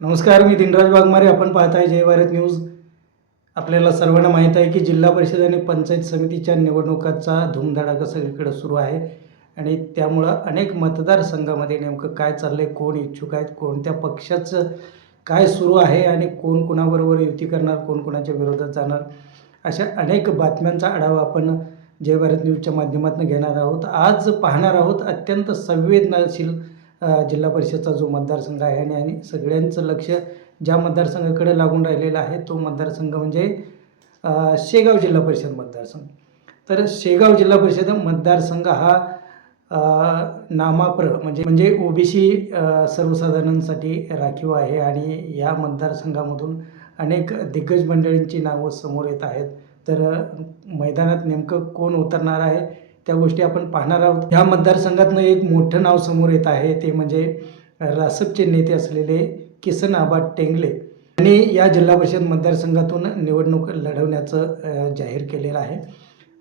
नमस्कार मी दिनराज वाघमारे. आपण पाहत आहे जय भारत न्यूज. आपल्याला सर्वांना माहीत आहे की जिल्हा परिषद आणि पंचायत समितीच्या निवडणुकाचा धूमधडाका सगळीकडे सुरू आहे. आणि त्यामुळं अनेक मतदारसंघामध्ये नेमकं काय चाललं आहे कोण इच्छुक आहेत कोणत्या पक्षाचं काय सुरू आहे आणि कोण कोणाबरोबर युती करणार कोण कोणाच्या विरोधात जाणार अशा अनेक बातम्यांचा आढावा आपण जय भारत न्यूजच्या माध्यमातून घेणार आहोत. आज पाहणार आहोत अत्यंत संवेदनशील जिल्हा परिषदचा जो मतदारसंघ आहे आणि आणि सगळ्यांचं लक्ष ज्या मतदारसंघाकडे लागून राहिलेला आहे तो मतदारसंघ म्हणजे शेगाव जिल्हा परिषद मतदारसंघ. तर शेगाव जिल्हा परिषद मतदारसंघ हा नामाप्र म्हणजे म्हणजे ओबीसी सर्वसाधारणसाठी राखीव आहे आणि या मतदारसंघामधून अनेक दिग्गज मंडळींची नावं समोर येत आहेत. तर मैदानात नेमकं कोण उतरणार आहे? त्या गोष्टी आपण पाहणार आहोत. ह्या मतदारसंघातनं एक मोठं नाव समोर येत आहे. ते म्हणजे रासपचे नेते असलेले किसन आबा टेंगले यांनी या जिल्हा परिषद मतदारसंघातून निवडणूक लढवण्याचं जाहीर केलेलं आहे.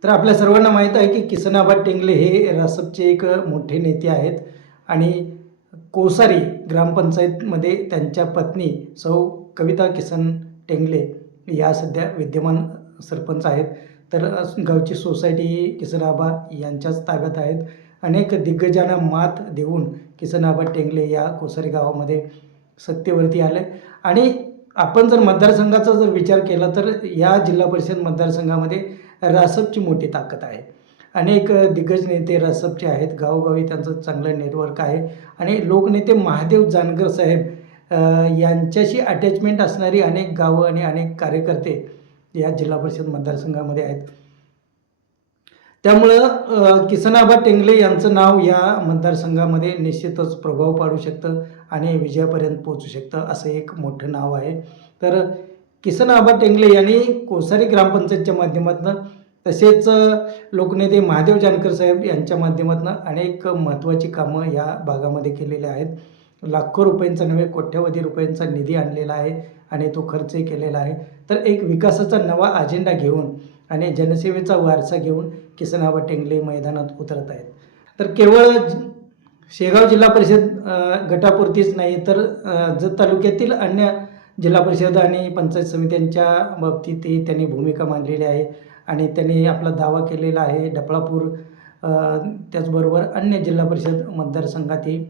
तर आपल्या सर्वांना माहीत आहे की किसन आबा टेंगले हे रासपचे एक मोठे नेते आहेत आणि कोसारी ग्रामपंचायतमध्ये त्यांच्या पत्नी सौ कविता किसन टेंगले या सध्या विद्यमान सरपंच आहेत. तर गावची सोसायटी ही किसनाबा यांच्याच ताब्यात आहेत. अनेक दिग्गजांना मात देऊन किसनाबा टेंगले या कोसारी गावामध्ये सत्तेवरती आले. आणि आपण जर मतदारसंघाचा जर विचार केला तर या जिल्हा परिषद मतदारसंघामध्ये रासपची मोठी ताकद आहे. अनेक दिग्गज नेते रासपचे आहेत. गावोगावी त्यांचं चांगलं नेटवर्क आहे. आणि लोकनेते महादेव जानकर साहेब यांच्याशी अटॅचमेंट असणारी अनेक गावं आणि अनेक कार्यकर्ते या जिल्हा परिषद मतदारसंघामध्ये आहेत. त्यामुळं किसनाबा टेंगले यांचं नाव या मतदारसंघामध्ये निश्चितच प्रभाव पाडू शकतं आणि विजयापर्यंत पोचू शकतं असं एक मोठं नाव आहे. तर किसन आबा टेंगले यांनी कोसारी ग्रामपंचायतच्या माध्यमातून तसेच लोकनेते महादेव जानकर साहेब यांच्या माध्यमातून अनेक महत्त्वाची कामं या भागामध्ये केलेली आहेत. लाखो रुपयांचा नव्हे कोट्यवधी रुपयांचा निधी आणलेला आहे आणि तो खर्चही केलेला आहे. तर एक विकासाचा नवा अजेंडा घेऊन आणि जनसेवेचा वारसा घेऊन किसनाबा टेंगले मैदानात उतरत आहेत. तर केवळ शेगाव जिल्हा परिषद गटापुरतीच नाही तर जत तालुक्यातील अन्य जिल्हा परिषद आणि पंचायत समित्यांच्या बाबतीतही त्यांनी भूमिका मांडलेली आहे आणि त्यांनी आपला दावा केलेला आहे. डफळापूर त्याचबरोबर अन्य जिल्हा परिषद मतदारसंघातही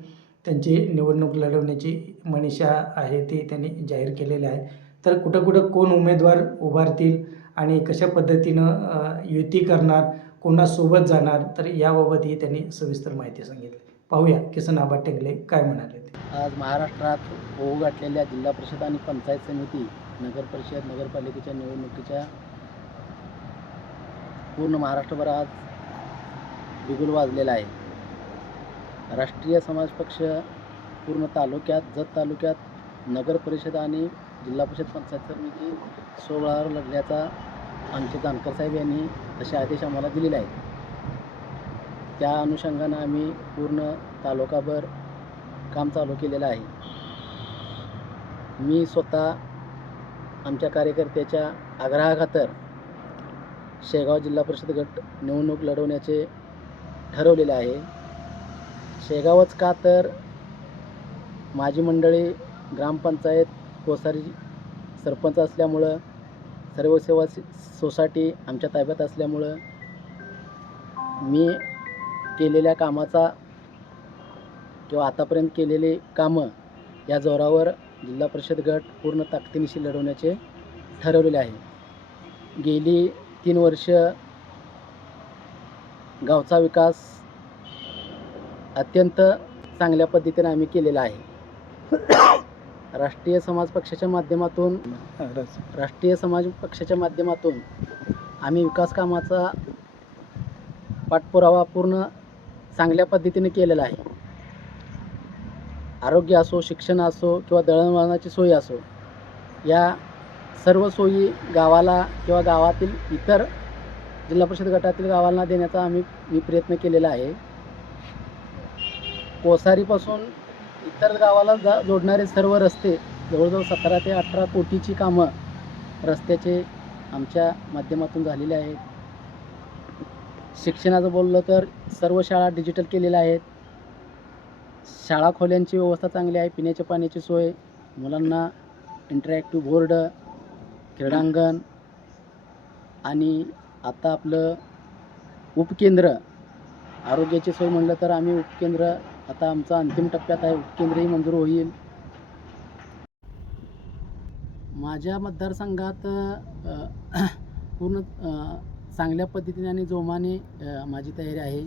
त्यांची निवडणूक लढवण्याची मनीषा आहे ती त्यांनी जाहीर केलेली आहे. तर कुठं कुठं कोण उमेदवार उभारतील आणि कशा पद्धतीनं युती करणार कोणासोबत जाणार तर याबाबतही त्यांनी सविस्तर माहिती सांगितली. पाहूया किसन आबा टेंगले काय म्हणाले ते? आज महाराष्ट्रात होऊ गाठलेल्या जिल्हा परिषद आणि पंचायत समिती नगर परिषद नगरपालिकेच्या निवडणुकीच्या पूर्ण महाराष्ट्रभर आज बिगुल वाजलेला आहे. राष्ट्रीय समाज पक्ष पूर्ण तालुक्यात जत तालुक्यात नगर परिषद आणि जिल्हा परिषद पंचायत समिती सोहळ्यावर लढण्याचा आमचे जानकर साहेब यांनी असे आदेश आम्हाला दिलेले आहेत. त्या अनुषंगानं आम्ही पूर्ण तालुकाभर काम चालू केलेलं आहे. मी स्वतः आमच्या कार्यकर्त्याच्या आग्रहाखातर शेगाव जिल्हा परिषद गट निवडणूक लढवण्याचे ठरवलेले आहे. शेगावच का तर माझी मंडळी ग्रामपंचायत कोसारी सरपंच असल्यामुळं सर्व सेवा सोसायटी आमच्या ताब्यात असल्यामुळं मी केलेल्या कामाचा किंवा आतापर्यंत केलेली कामं या जोरावर जिल्हा परिषद गट पूर्ण ताकदीनिशी लढवण्याचे ठरवलेले आहे. गेली तीन वर्ष गावचा विकास अत्यंत चांगल्या पद्धतीने आम्ही केलेला आहे. राष्ट्रीय समाज पक्षाच्या माध्यमातून राष्ट्रीय समाज पक्षाच्या माध्यमातून आम्ही विकास कामाचा पाठपुरावा पूर्ण चांगल्या पद्धतीने केलेला आहे. आरोग्य असो शिक्षण असो किंवा दळणवळणाची सोय असो या सर्व सोयी गावाला किंवा गावातील इतर जिल्हा परिषद गटातील गावांना देण्याचा आम्ही मी प्रयत्न केलेला आहे. कोसारीपासून इतर गावाला जा जोडणारे सर्व रस्ते जवळजवळ सतरा ते अठरा कोटीची कामं रस्त्याचे आमच्या माध्यमातून झालेले आहेत. शिक्षणाचं बोललं तर सर्व शाळा डिजिटल केलेल्या आहेत. शाळा खोल्यांची व्यवस्था चांगली आहे पिण्याच्या पाण्याची सोय मुलांना इंटरॅक्टिव्ह बोर्ड क्रीडांगण आणि आता आपलं उपकेंद्र आरोग्याची सोय म्हणलं तर आम्ही उपकेंद्र आता आमचा अंतिम टप्प्यात आहे उपकेंद्रही मंजूर होईल. माझ्या मतदारसंघात पूर्ण चांगल्या पद्धतीने आणि जोमाने माझी तयारी आहे.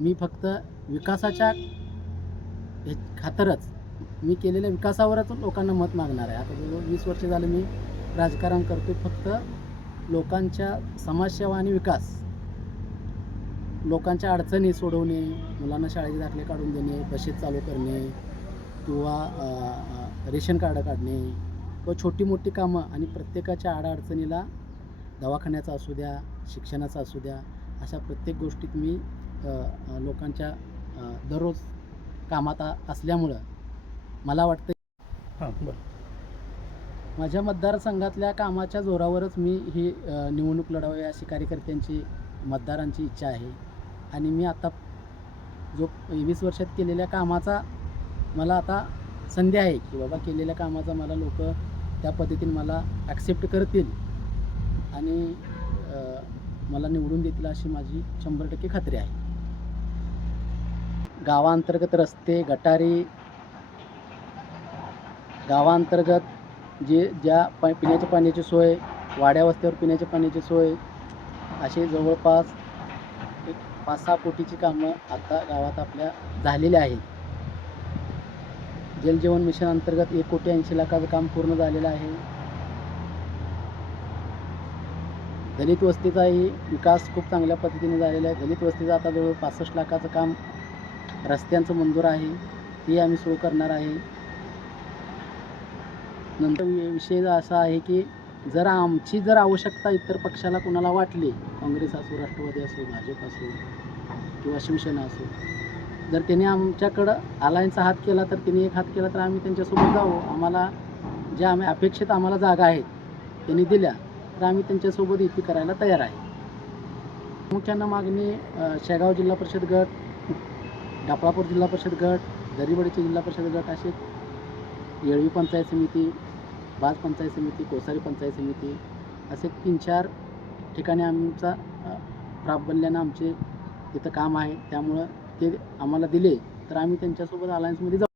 मी फक्त विकासाच्या खातरच मी केलेल्या विकासावरच लोकांना मत मागणार आहे. आता जवळ वीस वर्ष झालं मी राजकारण करतो फक्त लोकांच्या समाजसेवा आणि विकास लोकांच्या अडचणी सोडवणे मुलांना शाळेचे दाखले काढून देणे बसेस चालू करणे किंवा रेशन कार्ड काढणे किंवा छोटी मोठी कामं आणि प्रत्येकाच्या अडचणीला दवाखान्याचा असू द्या शिक्षणाचा असू द्या अशा प्रत्येक गोष्टीत मी लोकांच्या दररोज कामात असल्यामुळं मला वाटतं हां बरं. माझ्या मतदारसंघातल्या कामाच्या जोरावरच मी ही निवडणूक लढवावी अशी कार्यकर्त्यांची मतदारांची इच्छा आहे. आणि मी आता जो वीस वर्षात केलेल्या कामाचा मला आता संधी आहे की बाबा केलेल्या कामाचा मला लोक त्या पद्धतीने मला ॲक्सेप्ट करतील आणि मला निवडून देतील अशी माझी शंभर टक्के खात्री आहे. गावांतर्गत रस्ते गटारी गावांतर्गत जे ज्या पा पिण्याच्या पाण्याची सोय वाड्या वस्त्यावर पिण्याच्या पाण्याची सोय असे जवळपास पाच सहा कोटीची कामं आता गावात आपल्या झालेली आहेत. जलजीवन मिशन अंतर्गत एक कोटी ऐंशी लाखाचं काम पूर्ण झालेलं आहे. दलित वस्तीचाही विकास खूप चांगल्या पद्धतीने झालेला आहे. दलित वस्तीचं आता जवळ पासष्ट लाखाचं काम रस्त्यांचं मंजूर आहे. ते आम्ही सुरू करणार आहे. नंतर विषय असा आहे की जर आमची जर आवश्यकता इतर पक्षाला कोणाला वाटली काँग्रेस असो राष्ट्रवादी असो भाजप असो किंवा शिवसेना असो जर त्यांनी आमच्याकडं अलायन्सचा हात केला तर त्यांनी एक हात केला तर आम्ही त्यांच्यासोबत जाऊ आम्हाला ज्या आम्ही अपेक्षित आम्हाला जागा आहेत त्यांनी दिल्या तर आम्ही त्यांच्यासोबत युती करायला तयार आहे. मुख्यांना मागणी शेगाव जिल्हा परिषद गट डापळापूर जिल्हा परिषद गट दरीबडीचे जिल्हा परिषद गट असे येळवी पंचायत समिती बाज पंचायत समिती कोसारी पंचायत समिती असे तीन चार ठिकाणी आमचा प्राबल्यानं आमचे तिथं काम आहे. त्यामुळं ते आम्हाला दिले. तर आम्ही त्यांच्यासोबत अलायन्समध्ये जाऊ.